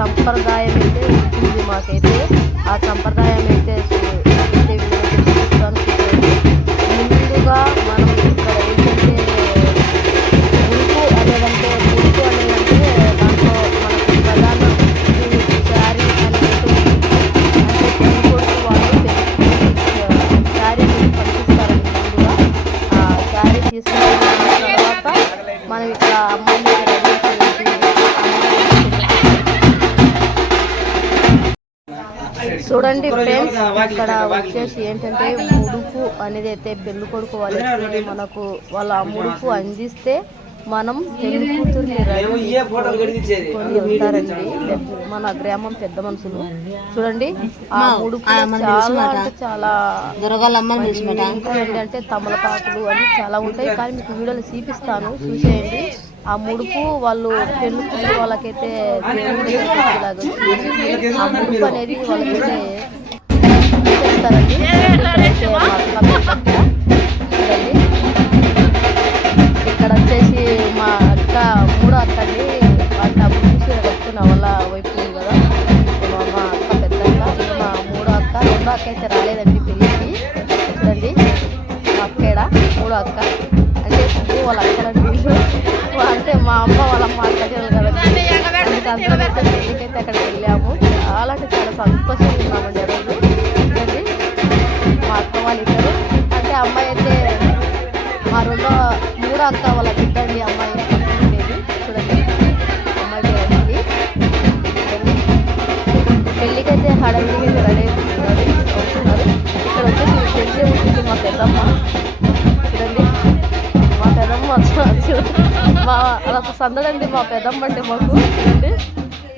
సంప్రదాయం అయితే ఉంటుంది మాకైతే. ఆ సంప్రదాయం అయితే ముందుగా మనం ఇక్కడ ఏంటంటే ముడుపు అనేదంటే దాంట్లో మనకు ప్రధాన శారీ అనేది అంటే పెళ్ళికొడుకు వాళ్ళు శారీ పంపిస్తారండి. ముందుగా ఆ శారీ తీసుకున్న తర్వాత మనం ఇక్కడ అమ్మాయిని రెడీ చేసి చూడండి ఫ్రెండ్స్, ఇక్కడ వచ్చేసి ఏంటంటే ముడుపు అనేది అయితే పెళ్లి కొడుకు వాళ్ళకి మనకు వాళ్ళ ముడుపు అందిస్తే మనం పెళ్లి కూతుర్ని వెళ్తారండి మన గ్రామం పెద్ద మనుషులు. చూడండి ఆ ముడుపు చాలా అంటే చాలా ఇంకా ఏంటంటే తమలపాకులు అని చాలా ఉంటాయి, కానీ మీకు వీడియోలు చూపిస్తాను, చూసేయండి. ఆ ముడుపు వాళ్ళు పెళ్లి కూతురు వాళ్ళకైతే దేవుడి ఆ ముడుపు అనేది వాళ్ళకైతే చేస్తారండి. చూడండి ఇక్కడ వచ్చేసి మా అక్క మూడో అక్కని వాళ్ళ ముడుపు కట్టుకున్న వాళ్ళ వైపు కదా, మా అక్క పెద్ద అక్క, మా మూడో అక్క. రెండో అక్క అయితే రాలేదండి పెళ్ళికి. చూడండి మా అక్కేడ మూడో అక్క అంటే వాళ్ళ అక్కలండి, అంటే మా అమ్మ వాళ్ళ అమ్మ అక్క చెల్లెలు కదండి. అందుకైతే పెళ్ళికైతే అక్కడికి వెళ్ళాము. చాలా అంటే చాలా సంతోషంగా ఉన్నామండి ఆ రోజు. చూడండి మా అక్క వాళ్ళు ఇద్దరు అంటే అమ్మాయి అయితే మా మూడో అక్క వాళ్ళ బిడ్డ అండి అమ్మాయి ఉండేది. చూడండి అమ్మాయి అయింది పెళ్ళికైతే హడావిడిగా రెడీ అవుతున్నారు. ఇక్కడ వచ్చేసి పెళ్ళి ఉంటుంది మా పెద్దమ్మ. చూడండి మా పెద్దమ్మ మా అదొక సందడండి మా పెద్దమ్మ అంటే మాకు. చూడండి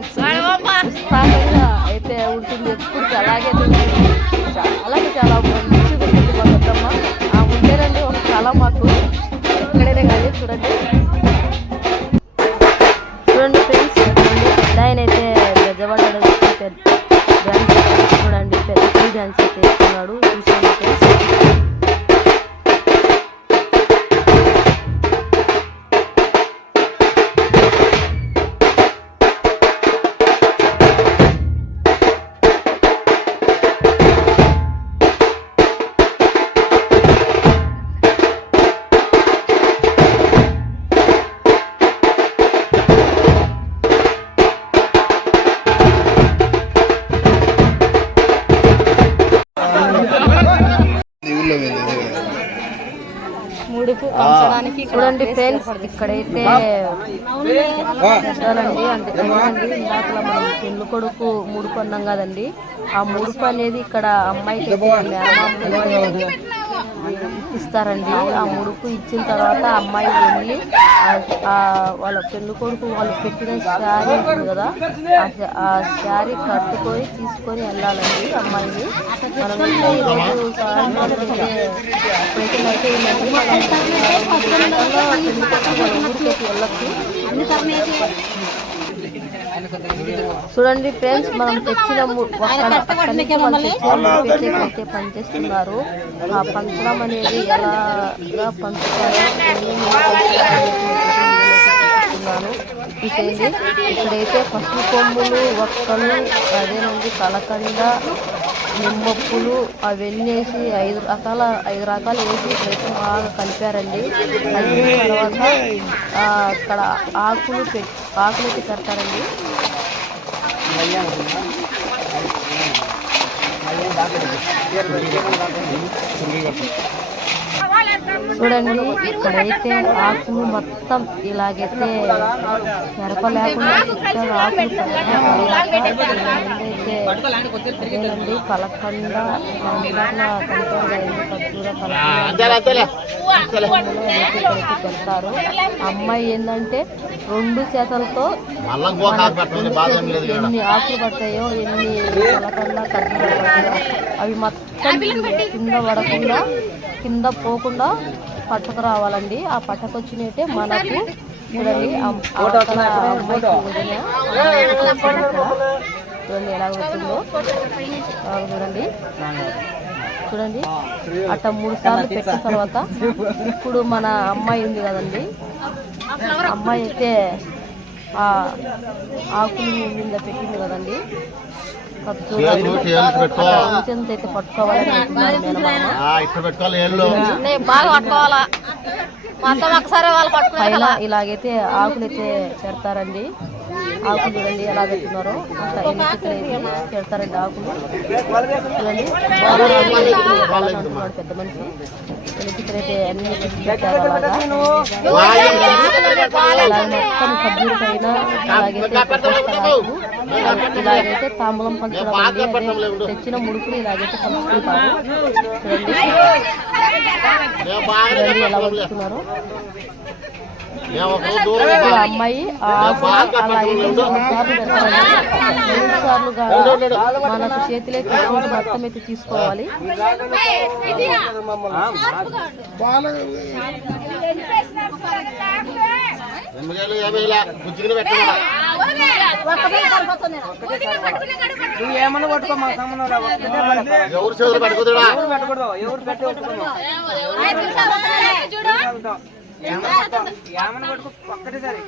ఉత్సాహంగా అయితే ఉంటుంది ఎప్పుడు, అలాగే అలాగే చాలా మంచిగా ఉంటుంది మా పెద్దమ్మ. ఆ ఉండేనండి ఒక కళ మాకు ఇక్కడైనా కానీ. చూడండి చూడండి ఫ్రెండ్స్, పెద్ద ఆయన అయితే గజవాడ డ్యాన్స్ చూడండి, పెద్ద డ్యాన్స్ అయితే ఇస్తున్నాడు. చూసాను ఫ్రెండ్స్. చూడండి ఫ్రెండ్స్, ఇక్కడైతే చేస్తారండి. అంటే ఇందాక మనం పెళ్లి కొడుకు ముడుపు అన్నాం కదండి, ఆ ముడుపు అనేది ఇక్కడ అమ్మాయికి ఇస్తారండి. ఆ ముడుపు ఇచ్చిన తర్వాత అమ్మాయి వెళ్ళి వాళ్ళ పెళ్లి కొడుకు వాళ్ళు పెట్టిన శారీ ఉంటుంది కదా, ఆ శారీ కట్టుకొని తీసుకొని వెళ్ళాలండి అమ్మాయిని. మనం ఈరోజు ఇప్పుడైతే నైట్ అయిందండి, ఊరికైతే వెళ్ళచ్చు. చూడండి ఫ్రెండ్స్, మనం తెచ్చిన అయితే పనిచేస్తున్నారు. ఆ పంచడం అనేది ఎలా పంచుతారో చూసేయండి. ఇక్కడైతే పసుపు కొమ్ములు, ఒక్కలు, అదేనండి కలకండ, నిమ్మప్పులు అవన్నీ వేసి 5 రకాలు వేసి ఇక్కడైతే బాగా కలిపారండి. కలిపిన తర్వాత అక్కడ ఆకులు అయితే పెడతారండి. చూడండి ఇక్కడైతే ఆకులు మొత్తం ఇలాగైతే చెరపలేకుండా ఆకులు అదేనండి కలకండ పెడతారు. అమ్మాయి ఏంటంటే 2 చేతులతో ఎన్ని ఆకులు పడతాయో, ఎన్ని కలకండ కజ్జీలు పడతాయో అవి మొత్తం కింద పడకుండా కింద పోకుండా పట్టకు రావాలండి. ఆ పట్టకు వచ్చినట్టే మనకు చూడండి చూడండి ఎలా వచ్చిందో చూడండి. చూడండి అట్ట 3 సార్లు పెట్టిన తర్వాత ఇప్పుడు మన అమ్మాయి ఉంది కదండి, అమ్మాయి అయితే ఆకులు మీద పెట్టింది కదండి. అయితే పట్టుకోవాలని బాగా పట్టుకోవాలా మొత్తం ఒకసారి వాళ్ళు పట్టుకోవాలా. ఇలాగైతే ఆకులు అయితే పెడతారండి. ఆకులు చూడండి ఎలా పెడుతున్నారో అంత ఎన్నికలు అయితే పెడతారండి. ఆకులు చూడండి అంటున్నాడు పెద్ద మనిషి. ఎన్నికలు అయితే అన్ని పెట్టారు. అలాగా మొత్తం ఖర్జూర పైన ఇలాగైతే తాంబూలం పంచడం అండి. అదే తెచ్చిన ముడుకులు ఇలాగైతే పంచుకుంటారు. చూడండి ఎలా పంచుతున్నారు. అమ్మాయి అలాగే 3 సార్లు పెడతారండి. 3 సార్లుగా మనకు చేతిలో మొత్తం అయితే తీసుకోవాలి. ఏమన్నా పట్టుకో మా ఎవరు చేతులు పెట్టుకోదు ఎవరు పెట్టి ఏమన్నా పట్టుకో ఒక్కటే సరే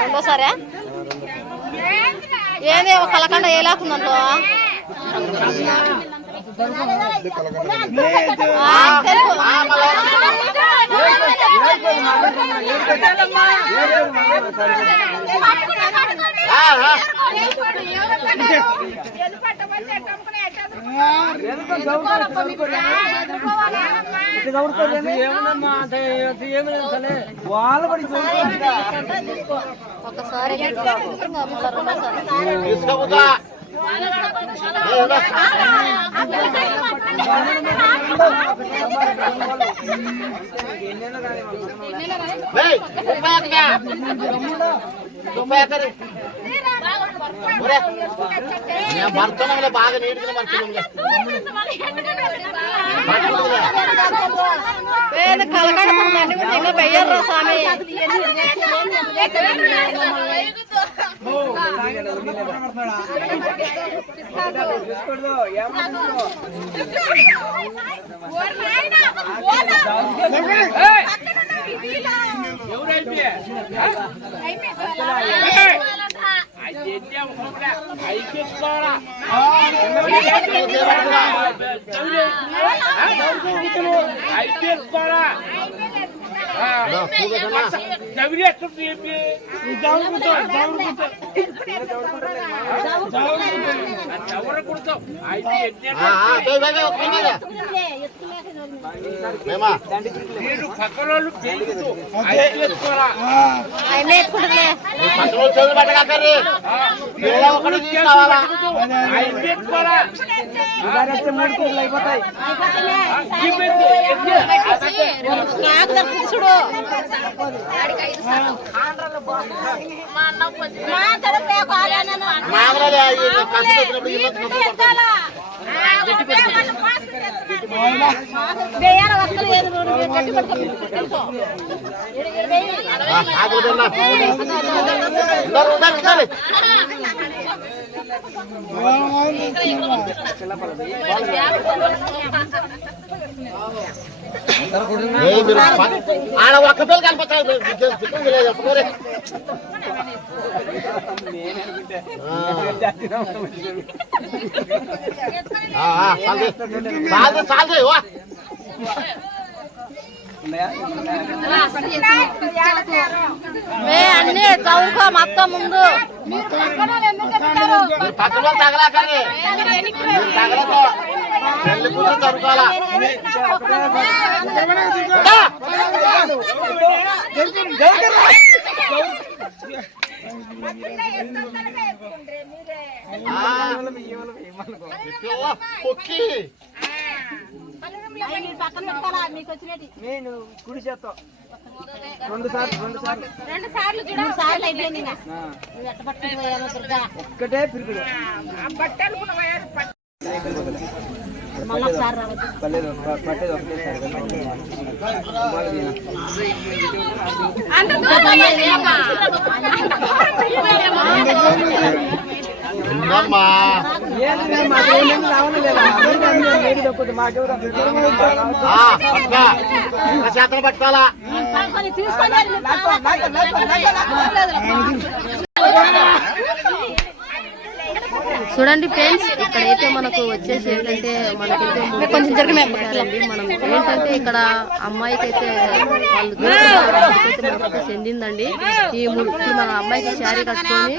రెండోసారే ఏది ఒక కలకండ ఏ లేకుందంటో ఒకసారి బాగా నీటిగా మంచి పెయ్యర్రా స్వామి. ఆడ ఒక్క పిల్లలు కనిపిస్తాయి. అన్ని చౌక మొత్తం ముందు పక్కన తగలాకని తగలతో పెళ్లి కూతురు తరుకోవాలా. పొక్కి కుడి చేత్తో 2 సార్లు ఒక్కటే పిరుకుడు. పల్లెలు పట్టేది ఒకటేసారి చేతలు పట్టుకోవాలా చూడండి ఫ్రెండ్స్, ఇక్కడైతే మనకు వచ్చేసి ఏంటంటే మనకైతే కొంచెం జరిగిందండి. మనం ఏంటంటే ఇక్కడ అమ్మాయికి అయితే వాళ్ళు మనకైతే చెందిందండి. ఇప్పుడు మన అమ్మాయికి శారీ కట్టుకొని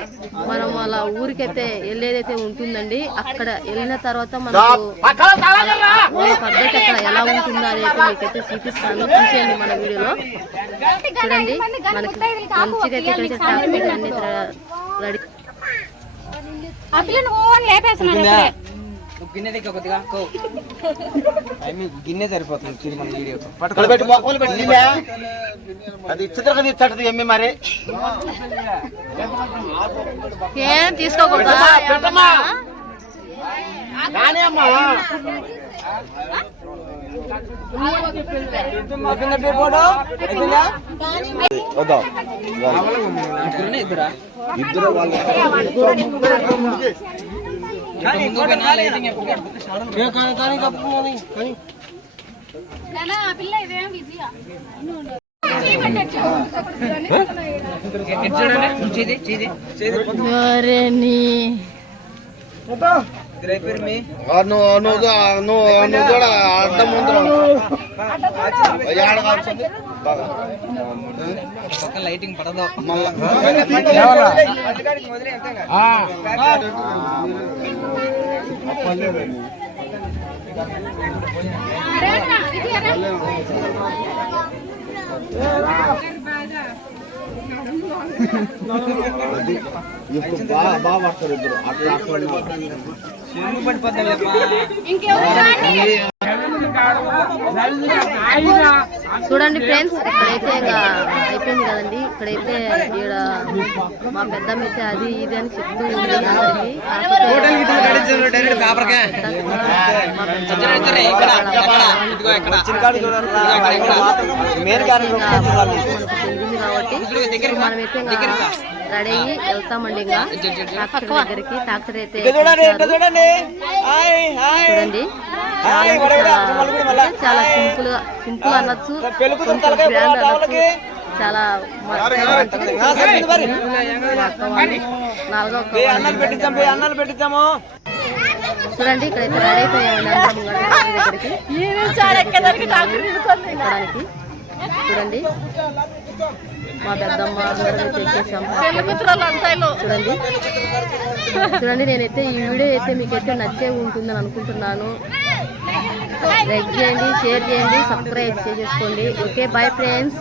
మనం అలా ఊరికైతే వెళ్ళేదైతే ఉంటుందండి. అక్కడ వెళ్ళిన తర్వాత మనకు పద్ధతి అక్కడ ఎలా ఉంటుందో అనేది మీకైతే చూపిస్తాను, చూసేయండి మన వీడియోలో. చూడండి మనకి మంచిగా అయితే అన్ని రెడీ. గిన్నె సరిపోతుంది అది చిత్రగా తీర్చదు ఎమ్మె మరి ఏం తీసుకోకూడదు కానీ అమ్మా ఇద్దరు వాళ్ళు అడ్డం లైటింగ్ పడదు ఇప్పుడు బాగా పడతారు ఇద్దరు అట్లా చూడండి ఫ్రెండ్స్, ఇక్కడైతే ఇంకా అయిపోయింది కదండి. ఇక్కడైతే ఈడ మా పెద్దమ్మ అయితే అది ఇది అని చెప్తూ ఉంది అందరికి. కాబట్టి మనమైతే రెడీ అయ్యి వెళ్తామండి. ఇంకా డాక్టర్ దగ్గరికి డాక్టర్ అయితే చూడండి చాలా సింపుల్ అనొచ్చు, గ్రాండ్ అనొచ్చు. చాలా చూడండి ఇక్కడైతే రెడీ అయిపోయామండి. చూడండి మా పెద్దమ్మ అందరం తెచ్చేసాం. చూడండి చూడండి నేనైతే ఈ వీడియో అయితే మీకైతే నచ్చే ఉంటుందని అనుకుంటున్నాను. లైక్ చేయండి, షేర్ చేయండి, సబ్స్క్రైబ్ చేసేసుకోండి. Okay, bye friends.